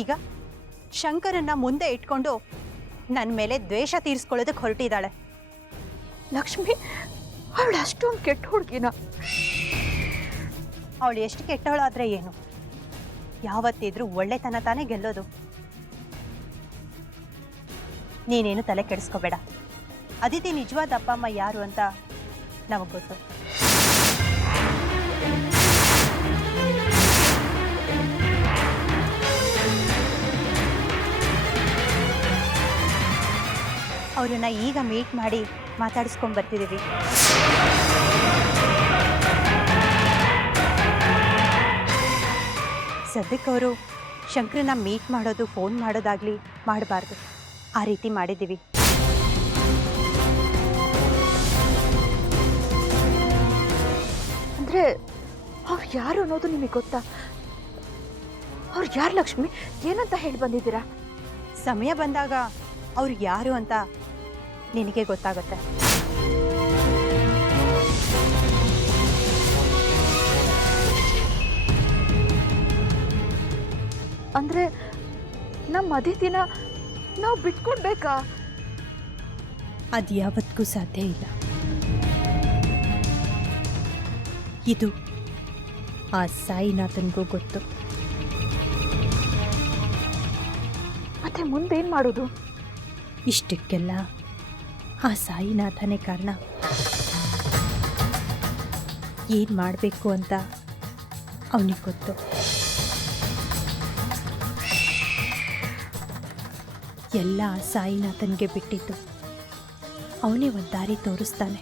ಈಗ ಶಂಕರನ್ನ ಮುಂದೆ ಇಟ್ಕೊಂಡು ನನ್ನ ಮೇಲೆ ದ್ವೇಷ ತೀರಿಸ್ಕೊಳ್ಳೋದಕ್ಕೆ ಹೊರಟಿದ್ದಾಳೆ. ಲಕ್ಷ್ಮಿ ಅವಳು ಅಷ್ಟೊಂದು ಕೆಟ್ಟ ಹುಡುಗಿನ? ಅವಳು ಎಷ್ಟು ಕೆಟ್ಟವಳಾದ್ರೆ ಏನು, ಯಾವತ್ತಿದ್ರೂ ಒಳ್ಳೆತನ ತಾನೇ ಗೆಲ್ಲೋದು. ನೀನೇನು ತಲೆ ಕೆಡಿಸ್ಕೋಬೇಡ. ಅದಿತಿ ನಿಜವಾದ ಅಪ್ಪ ಅಮ್ಮ ಯಾರು ಅಂತ ನಮಗೆ ಗೊತ್ತು. ಅವ್ರನ್ನ ಈಗ ಮೀಟ್ ಮಾಡಿ ಮಾತಾಡಿಸ್ಕೊಂಡು ಬರ್ತಿದ್ದೀವಿ. ಸದ್ಯಕ್ಕೆ ಅವರು ಶಂಕರನ್ನ ಮೀಟ್ ಮಾಡೋದು, ಫೋನ್ ಮಾಡೋದಾಗ್ಲಿ ಮಾಡಬಾರ್ದು. ಆ ರೀತಿ ಮಾಡಿದ್ದೀವಿ. ಅಂದರೆ ಅವ್ರು ಯಾರು ಅನ್ನೋದು ನಿಮಗೆ ಗೊತ್ತಾ? ಅವ್ರು ಯಾರು ಲಕ್ಷ್ಮಿ? ಏನಂತ ಹೇಳಿ ಬಂದಿದ್ದೀರಾ? ಸಮಯ ಬಂದಾಗ ಅವ್ರು ಯಾರು ಅಂತ ನಿನಗೆ ಗೊತ್ತಾಗುತ್ತೆ. ಅಂದರೆ ನಮ್ಮ ಅದಿತಿನ ನಾವು ಬಿಟ್ಕೊಡ್ಬೇಕಾ? ಅದು ಯಾವತ್ತಿಗೂ ಸಾಧ್ಯ ಇಲ್ಲ. ಇದು ಆ ಸಾಯಿನಾಥನ್ಗೂ ಗೊತ್ತು. ಮತ್ತೆ ಮುಂದೇನು ಮಾಡೋದು? ಇಷ್ಟಕ್ಕೆಲ್ಲ ಆ ಸಾಯಿನಾಥನೇ ಕಾರಣ. ಏನು ಮಾಡಬೇಕು ಅಂತ ಅವನಿಗೆ ಗೊತ್ತು. ಎಲ್ಲ ಆ ಸಾಯಿನಾಥನ್ಗೆ ಬಿಟ್ಟಿದ್ದು. ಅವನೇ ಒಂದು ದಾರಿ ತೋರಿಸ್ತಾನೆ.